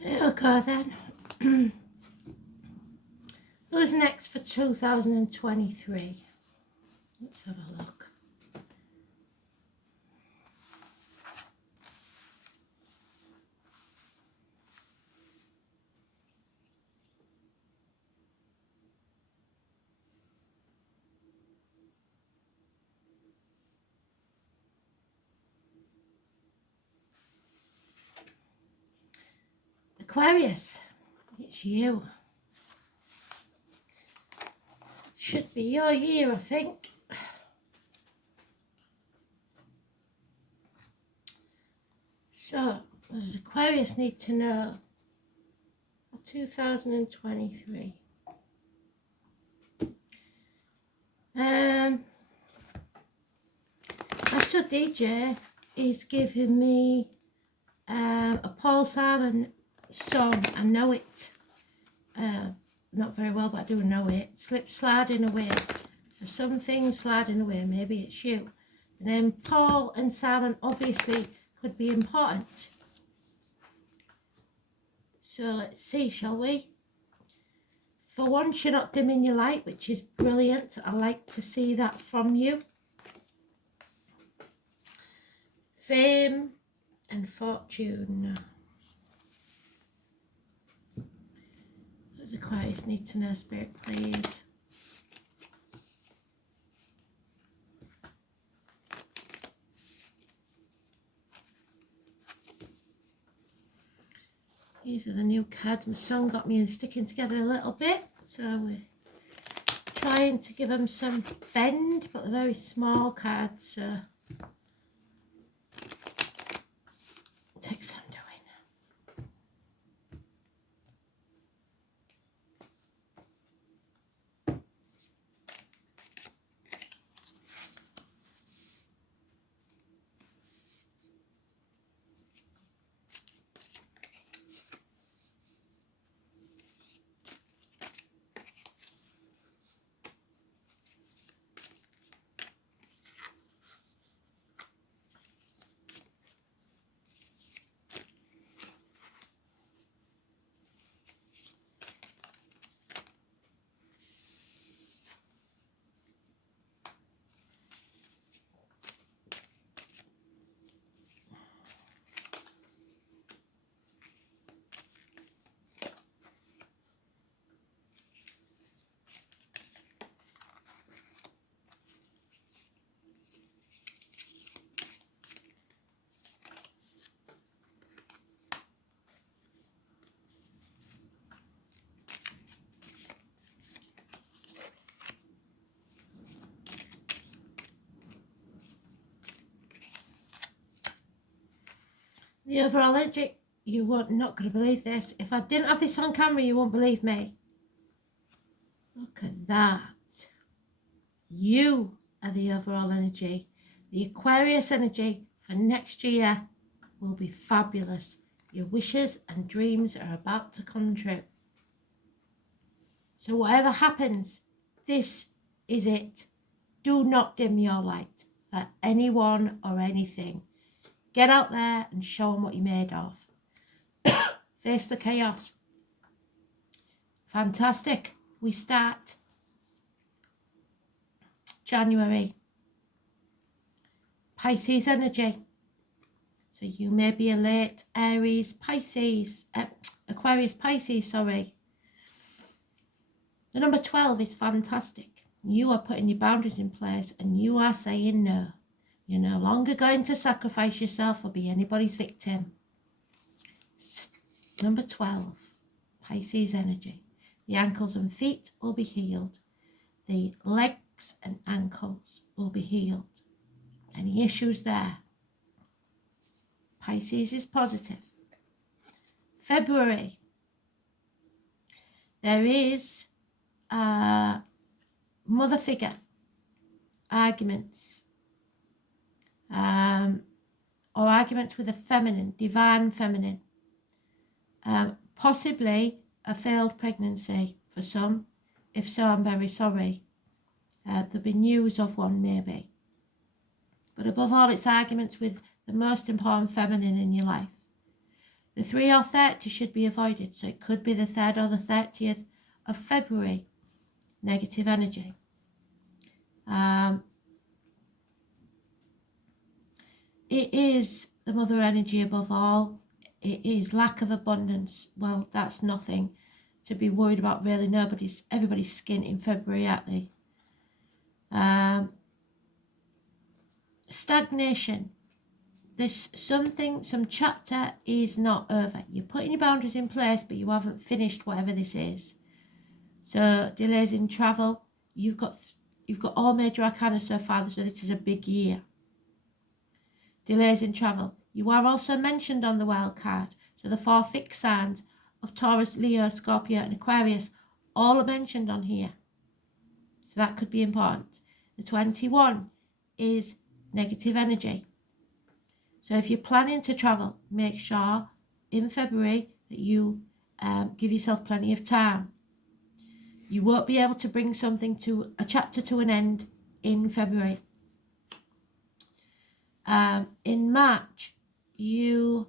There we go then. Who's next for 2023? Let's have a look. Aquarius, it's you. Should be your year, I think. So, what does Aquarius need to know for 2023? Astro DJ is giving me a Paul Simon song. I know it not very well, but I do know it. Slip sliding away. So something sliding away, maybe it's you. The name Paul and Simon obviously could be important. So let's see, shall we? For once, you're not dimming your light, which is brilliant. I like to see that from you. Fame and fortune. What does Aquarius need to know, Spirit, please? These are the new cards. My son got me in sticking together a little bit, so we're trying to give them some bend, but they're very small cards, so it takes some doing. The overall energy, you won't, not going to believe this. If I didn't have this on camera, you won't believe me. Look at that. You are the overall energy. The Aquarius energy for next year will be fabulous. Your wishes and dreams are about to come true. So whatever happens, this is it. Do not dim your light for anyone or anything. Get out there and show them what you're made of. Face the chaos. Fantastic. We start January. Pisces energy. So you may be a late Aries, Pisces, Aquarius, Pisces, sorry. The number 12 is fantastic. You are putting your boundaries in place and you are saying no. You're no longer going to sacrifice yourself or be anybody's victim. Number 12, Pisces energy. The ankles and feet will be healed. The legs and ankles will be healed. Any issues there? Pisces is positive. February. There is a mother figure. Arguments. Or arguments with a feminine, divine feminine. Possibly a failed pregnancy for some. If so, I'm very sorry. There'll be news of one maybe. But above all, it's arguments with the most important feminine in your life. The 3 or 30 should be avoided. So it could be the 3rd or the 30th of February. Negative energy. It is the mother energy above all. It is lack of abundance. Well, that's nothing to be worried about, really. Everybody's skint in February, aren't they? Stagnation. Some chapter is not over. You're putting your boundaries in place, but you haven't finished whatever this is. So delays in travel. You've got all major arcana so far, so this is a big year. Delays in travel. You are also mentioned on the wild card. So the 4 fixed signs of Taurus, Leo, Scorpio and Aquarius all are mentioned on here. So that could be important. The 21 is negative energy. So if you're planning to travel, make sure in February that you give yourself plenty of time. You won't be able to bring a chapter to an end in February. In March, you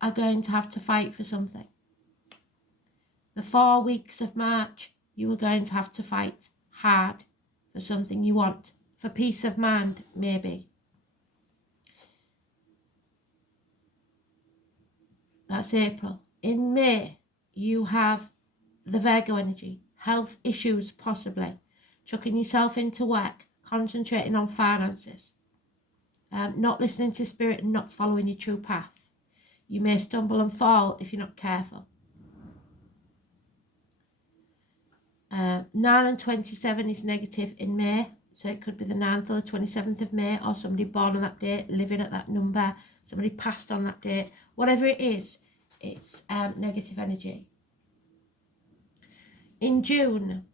are going to have to fight for something. The 4 weeks of March, you are going to have to fight hard for something you want, for peace of mind, maybe. That's April. In May, you have the Virgo energy, health issues possibly, chucking yourself into work, concentrating on finances, not listening to spirit and not following your true path. You may stumble and fall if you're not careful. 9 and 27 is negative in May, so it could be the 9th or the 27th of May, or somebody born on that date, living at that number, somebody passed on that date. Whatever it is, it's negative energy. In June,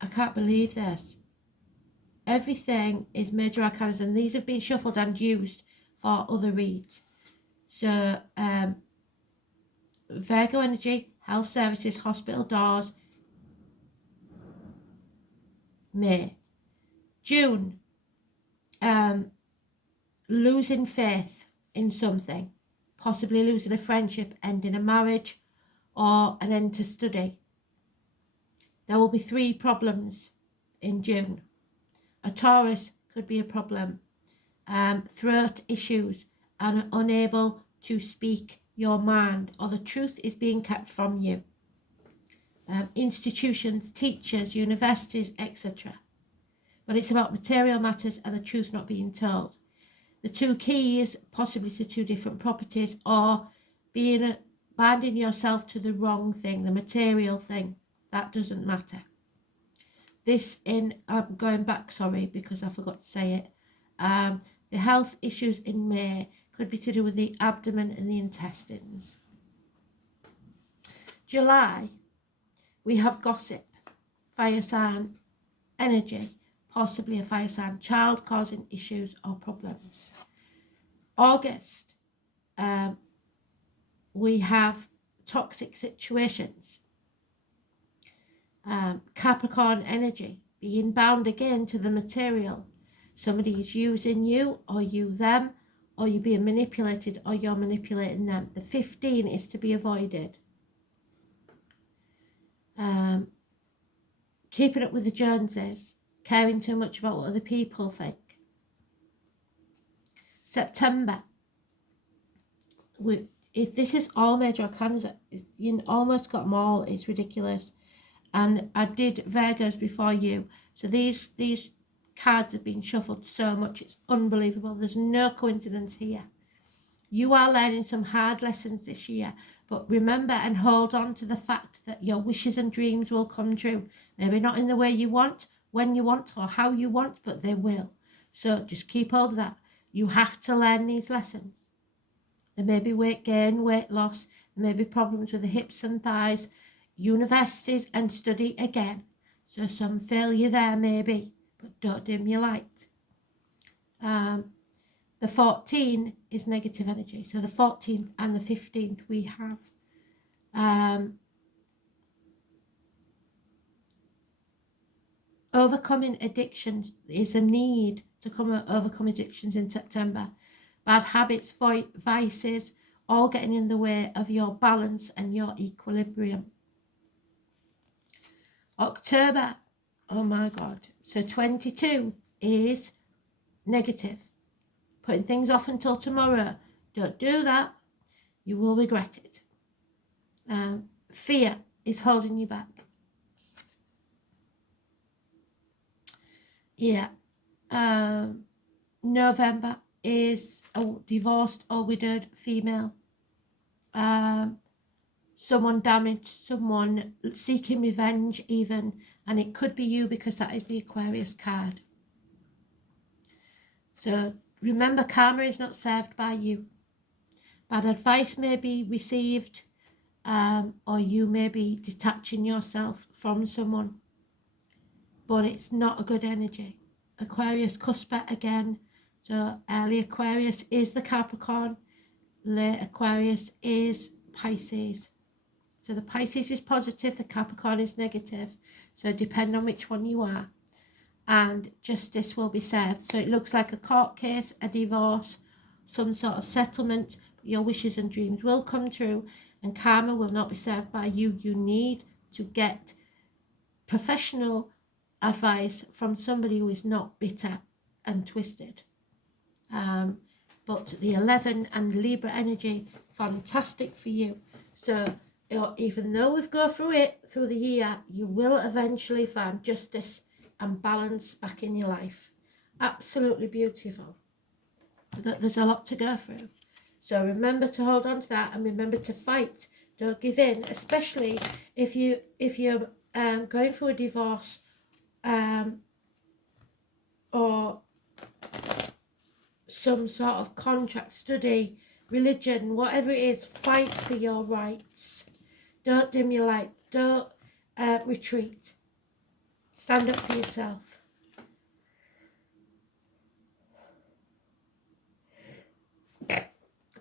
I can't believe this, everything is major arcana, and these have been shuffled and used for other reads. So Virgo energy, health services, hospital doors, May. June, losing faith in something, possibly losing a friendship, ending a marriage, or an end to study. There will be 3 problems in June. A Taurus could be a problem. Throat issues and unable to speak your mind, or the truth is being kept from you. Institutions, teachers, universities, etc. But it's about material matters and the truth not being told. The 2 keys, possibly to 2 different properties, or binding yourself to the wrong thing, the material thing. That doesn't matter. I'm going back, sorry, because I forgot to say it. The health issues in May could be to do with the abdomen and the intestines. July, we have gossip, fire sign energy, possibly a fire sign child causing issues or problems. August, we have toxic situations. Capricorn energy, being bound again to the material. Somebody is using you, or you them, or you're being manipulated, or you're manipulating them. The 15 is to be avoided. Keeping up with the Joneses, caring too much about what other people think. September, if this is all major arcana, you almost got them all. It's ridiculous. And I did Virgos before you, so these cards have been shuffled so much, it's unbelievable. There's no coincidence here. You are learning some hard lessons this year, but remember and hold on to the fact that your wishes and dreams will come true. Maybe not in the way you want, when you want, or how you want, but they will. So just keep hold of that. You have to learn these lessons. There may be weight gain, weight loss, there may be problems with the hips and thighs, universities and study again. So some failure there maybe, but don't dim your light. The 14 is negative energy. So the 14th and the 15th we have overcoming addictions. Is a need to overcome addictions in September. Bad habits, vices, all getting in the way of your balance and your equilibrium. October, oh my God. So 22 is negative. Putting things off until tomorrow. Don't do that. You will regret it. Fear is holding you back. Yeah. November is a divorced or widowed female. Someone damaged, someone seeking revenge even, and it could be you because that is the Aquarius card. So remember, karma is not served by you. Bad advice may be received, or you may be detaching yourself from someone, but it's not a good energy. Aquarius cusper again. So early Aquarius is the Capricorn, late Aquarius is Pisces. So the Pisces is positive, the Capricorn is negative. So depend on which one you are. And justice will be served. So it looks like a court case, a divorce, some sort of settlement. Your wishes and dreams will come true, and karma will not be served by you. You need to get professional advice from somebody who is not bitter and twisted. But the 11 and Libra energy, fantastic for you. So even though we've gone through it through the year, you will eventually find justice and balance back in your life. Absolutely beautiful. There's a lot to go through. So remember to hold on to that, and remember to fight. Don't give in, especially if you're going through a divorce, or some sort of contract, study, religion, whatever it is. Fight for your rights. Don't dim your light. Don't retreat. Stand up for yourself.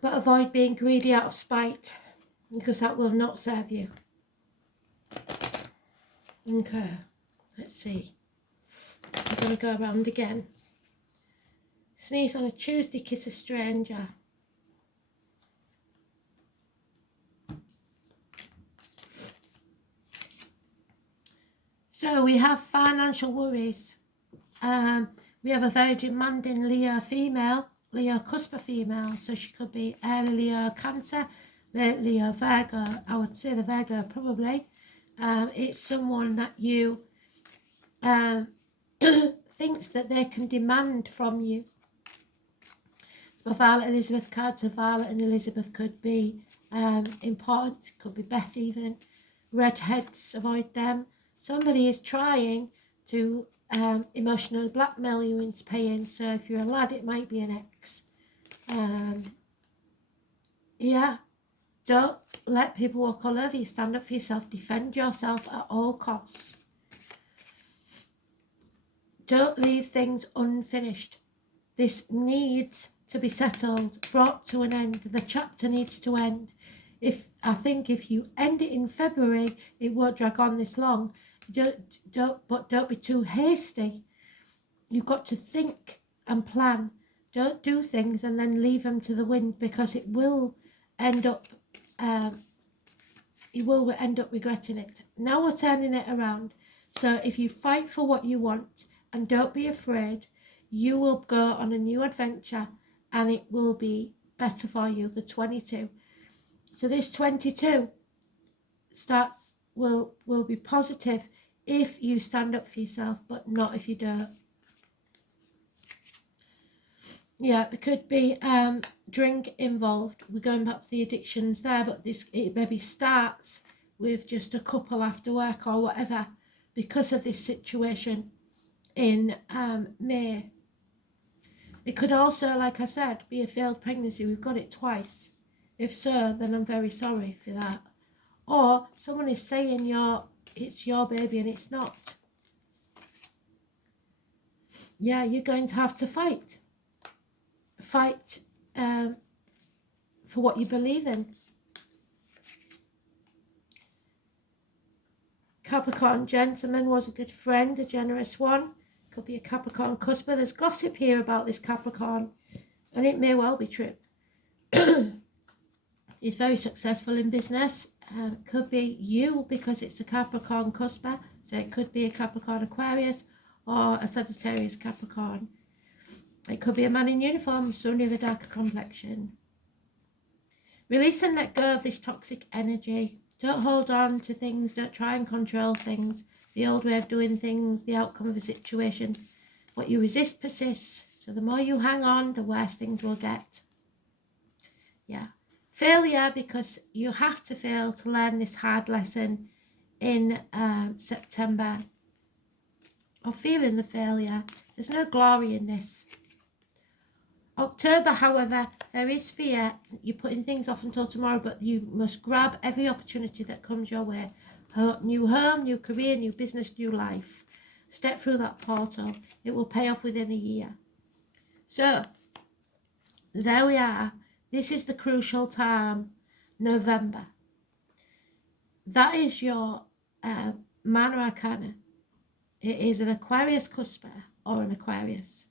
But avoid being greedy out of spite, because that will not serve you. Okay, let's see. I'm going to go around again. Sneeze on a Tuesday, kiss a stranger. So we have financial worries. We have a very demanding Leo female, Leo cusper female. So she could be early Leo Cancer, Leo Virgo. I would say the Virgo probably. It's someone that you thinks that they can demand from you. So Violet Elizabeth cards, so Violet and Elizabeth could be important. Could be Beth even. Redheads, avoid them. Somebody is trying to emotionally blackmail you into paying. So if you're a lad, it might be an ex. Yeah. Don't let people walk all over you. Stand up for yourself. Defend yourself at all costs. Don't leave things unfinished. This needs to be settled, brought to an end. The chapter needs to end. I think if you end it in February, it won't drag on this long. Don't be too hasty. You've got to think and plan. Don't do things and then leave them to the wind, because it will end up. You will end up regretting it. Now we're turning it around. So if you fight for what you want and don't be afraid, you will go on a new adventure, and it will be better for you. The 22. So this 22 will be positive if you stand up for yourself, but not if you don't. Yeah, there could be drink involved. We're going back to the addictions there, but it maybe starts with just a couple after work or whatever, because of this situation in May. It could also, like I said, be a failed pregnancy. We've got it twice. If so, then I'm very sorry for that. Or someone is saying it's your baby and it's not. Yeah, you're going to have to fight. Fight for what you believe in. Capricorn gentleman was a good friend, a generous one. Could be a Capricorn cusper. There's gossip here about this Capricorn, and it may well be true. is very successful in business. Could be you because it's a Capricorn cusper, so it could be a Capricorn Aquarius or a Sagittarius Capricorn. It could be a man in uniform, somebody of a darker complexion. Release and let go of this toxic energy. Don't hold on to things, don't try and control things, the old way of doing things, the outcome of a situation. What you resist persists, so the more you hang on, the worse things will get. Yeah. Failure, because you have to fail to learn this hard lesson in September. Or feeling the failure. There's no glory in this. October, however, there is fear. You're putting things off until tomorrow, but you must grab every opportunity that comes your way. New home, new career, new business, new life. Step through that portal. It will pay off within a year. So, there we are. This is the crucial time, November. That is your Mana Arcana. It is an Aquarius cusper or an Aquarius.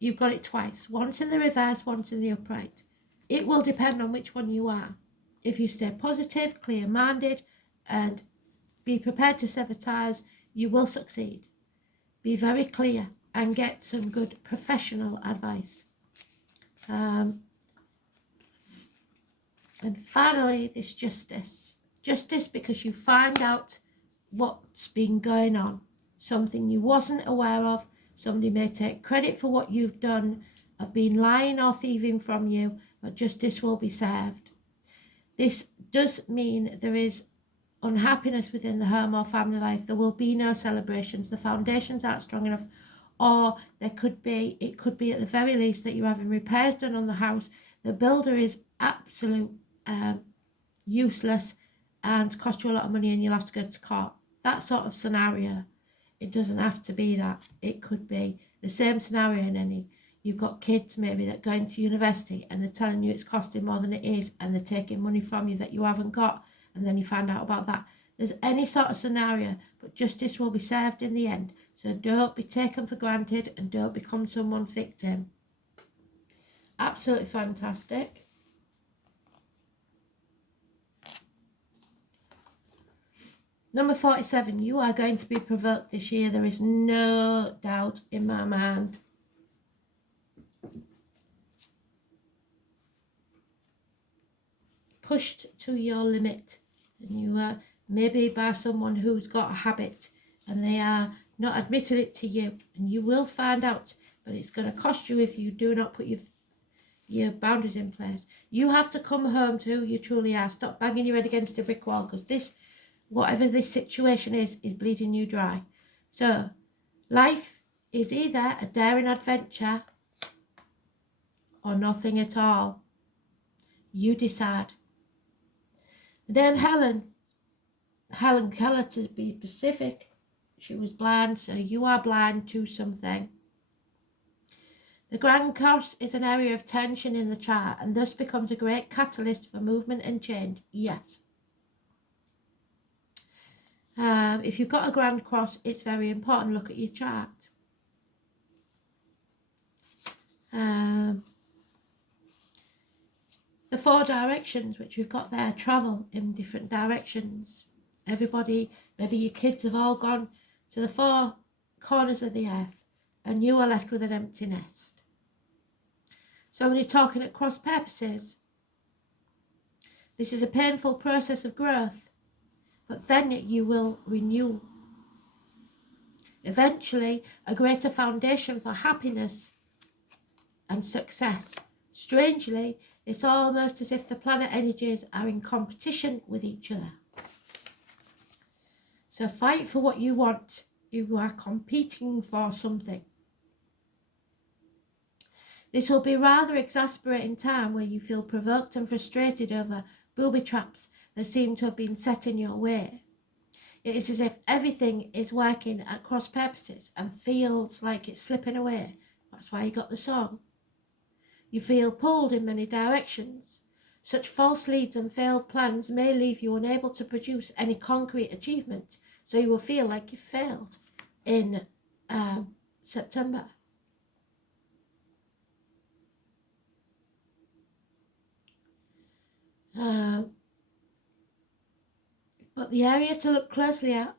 You've got it twice, once in the reverse, once in the upright. It will depend on which one you are. If you stay positive, clear-minded, and be prepared to sever ties, you will succeed. Be very clear and get some good professional advice. And finally, this justice. Justice because you find out what's been going on. Something you wasn't aware of. Somebody may take credit for what you've done, have been lying or thieving from you, but justice will be served. This does mean there is unhappiness within the home or family life. There will be no celebrations. The foundations aren't strong enough, or it could be at the very least that you're having repairs done on the house. The builder is absolute useless and cost you a lot of money and you'll have to go to court. That sort of scenario. It doesn't have to be that. It could be the same scenario in any. You've got kids maybe that go into university and they're telling you it's costing more than it is and they're taking money from you that you haven't got, and then you find out about that. There's any sort of scenario, but justice will be served in the end. So don't be taken for granted and don't become someone's victim. Absolutely fantastic. Number 47, you are going to be provoked this year. There is no doubt in my mind. Pushed to your limit. And you are maybe by someone who's got a habit and they are not admitting it to you. And you will find out, but it's going to cost you if you do not put your boundaries in place. You have to come home to who you truly are. Stop banging your head against a brick wall, because this, whatever this situation is bleeding you dry. So, life is either a daring adventure or nothing at all. You decide. The name Helen Keller, to be specific, she was blind, so you are blind to something. The Grand Cross is an area of tension in the chart and thus becomes a great catalyst for movement and change. Yes. If you've got a Grand Cross, it's very important. Look at your chart. The 4 directions which we've got there travel in different directions. Everybody, maybe your kids have all gone to the 4 corners of the earth and you are left with an empty nest. So when you're talking at cross purposes, this is a painful process of growth, but then you will renew. Eventually, a greater foundation for happiness and success. Strangely, it's almost as if the planet energies are in competition with each other. So fight for what you want. You are competing for something. This will be a rather exasperating time where you feel provoked and frustrated over booby traps that seem to have been set in your way. It is as if everything is working at cross purposes and feels like it's slipping away. That's why you got the song. You feel pulled in many directions. Such false leads and failed plans may leave you unable to produce any concrete achievement, so you will feel like you failed in September. But the area to look closely at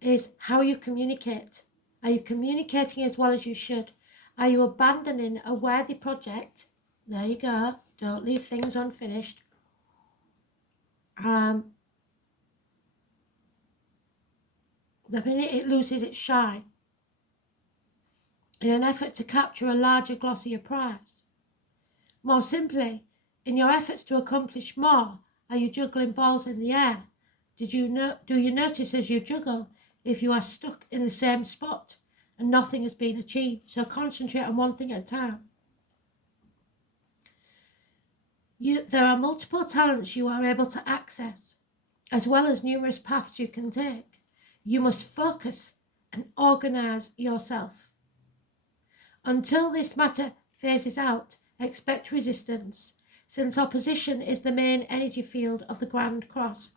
is how you communicate. Are you communicating as well as you should? Are you abandoning a worthy project? There you go. Don't leave things unfinished. The minute it loses its shine, in an effort to capture a larger, glossier prize. More simply, in your efforts to accomplish more, are you juggling balls in the air? Do you notice as you juggle if you are stuck in the same spot and nothing has been achieved? So concentrate on one thing at a time. There are multiple talents you are able to access, as well as numerous paths you can take. You must focus and organize yourself. Until this matter phases out, expect resistance, since opposition is the main energy field of the Grand Cross.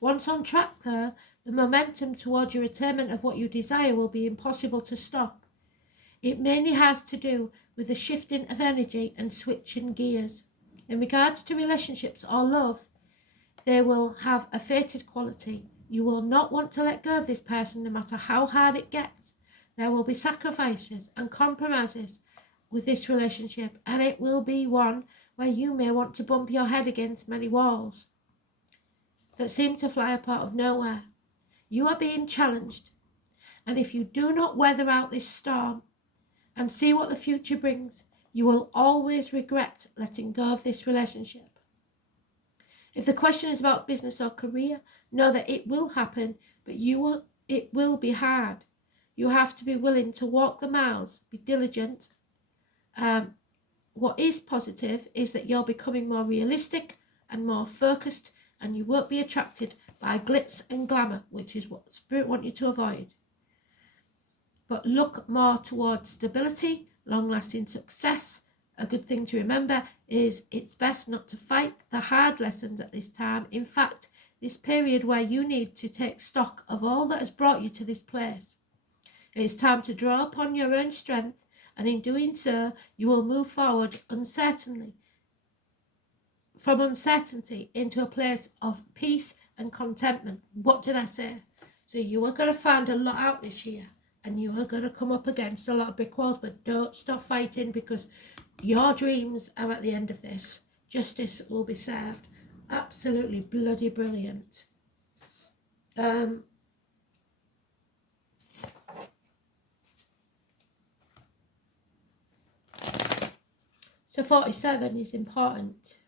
Once on track, though, the momentum towards your attainment of what you desire will be impossible to stop. It mainly has to do with the shifting of energy and switching gears. In regards to relationships or love, they will have a fated quality. You will not want to let go of this person no matter how hard it gets. There will be sacrifices and compromises with this relationship, and it will be one where you may want to bump your head against many walls that seem to fly up out of nowhere. You are being challenged, and if you do not weather out this storm and see what the future brings, you will always regret letting go of this relationship. If the question is about business or career, know that it will happen, but it will be hard. You have to be willing to walk the miles, be diligent. What is positive is that you're becoming more realistic and more focused, and you won't be attracted by glitz and glamour, which is what Spirit want you to avoid. But look more towards stability, long-lasting success. A good thing to remember is it's best not to fight the hard lessons at this time. In fact, this period where you need to take stock of all that has brought you to this place. It is time to draw upon your own strength, and in doing so, you will move forward from uncertainty into a place of peace and contentment. What did I say? So you are going to find a lot out this year, and you are going to come up against a lot of brick walls, but don't stop fighting, because your dreams are at the end of this. Justice will be served. Absolutely bloody brilliant. So 47 is important.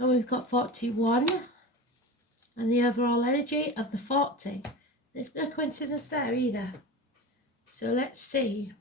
And we've got 41. And the overall energy of the 40. There's no coincidence there either. So let's see.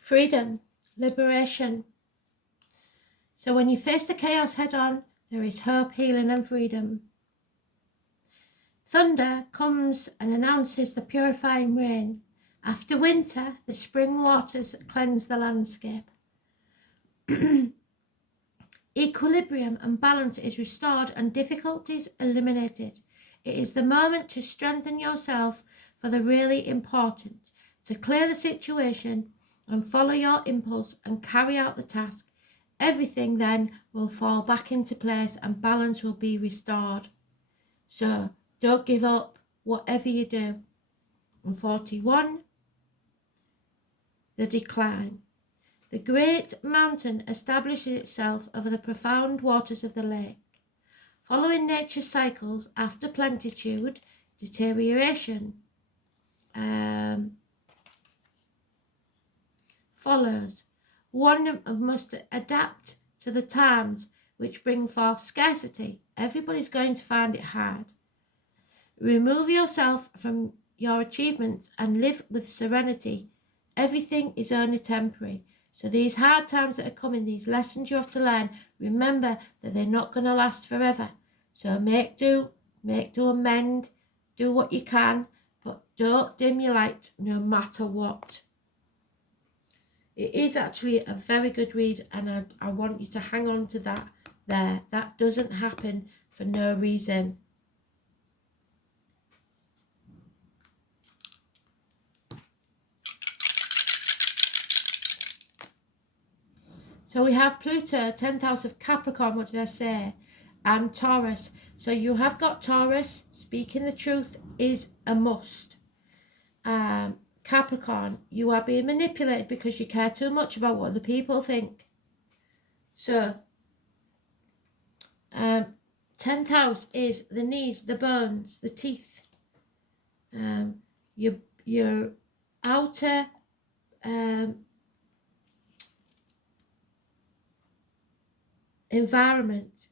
Freedom, liberation. So when you face the chaos head on, there is hope, healing and freedom. Thunder comes and announces the purifying rain. After winter, the spring waters cleanse the landscape. Equilibrium and balance is restored and difficulties eliminated. It is the moment to strengthen yourself for the really important, to clear the situation and follow your impulse and carry out the task. Everything then will fall back into place and balance will be restored. So don't give up, whatever you do. And 41, the decline. The great mountain establishes itself over the profound waters of the lake. Following nature's cycles after plenitude, deterioration follows. One must adapt to the times which bring forth scarcity. Everybody's going to find it hard. Remove yourself from your achievements and live with serenity. Everything is only temporary. So these hard times that are coming, these lessons you have to learn, remember that they're not going to last forever. So make do amend, do what you can, but don't dim your light no matter what. It is actually a very good read, and I want you to hang on to that there. That doesn't happen for no reason. So we have Pluto, 10th house of Capricorn, what did I say? And Taurus. So you have got Taurus. Speaking the truth is a must. Capricorn, you are being manipulated because you care too much about what the people think. So, 10th house is the knees, the bones, the teeth. Your outer environment,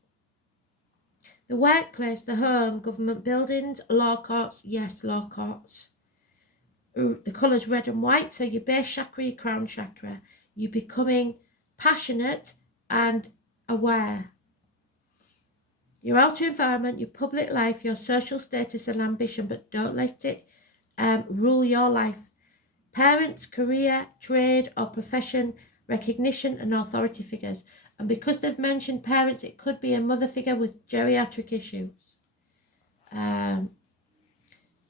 the workplace, the home, government buildings, law courts. Yes, law courts. The colours red and white, so your base chakra, your crown chakra. You're becoming passionate and aware. Your outer environment, your public life, your social status and ambition, but don't let it rule your life. Parents, career, trade or profession, recognition and authority figures. And because they've mentioned parents, it could be a mother figure with geriatric issues.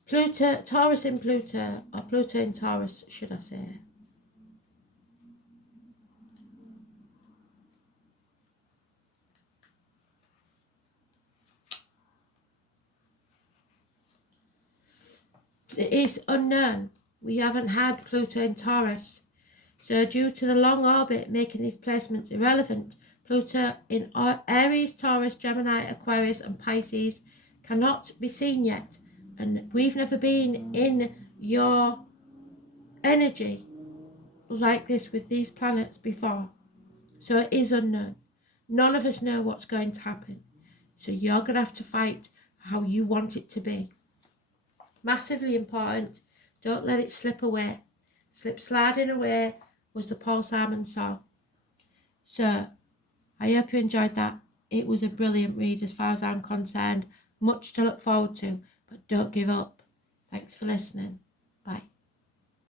Pluto, Taurus in Pluto, or Pluto in Taurus, should I say. It is unknown. We haven't had Pluto in Taurus. So due to the long orbit making these placements irrelevant, Pluto in Aries, Taurus, Gemini, Aquarius and Pisces cannot be seen yet. And we've never been in your energy like this with these planets before. So it is unknown. None of us know what's going to happen. So you're going to have to fight for how you want it to be. Massively important. Don't let it slip away. Slip sliding away was the Paul Simon song. So I hope you enjoyed that. It was a brilliant read as far as I'm concerned. Much to look forward to, but don't give up. Thanks for listening.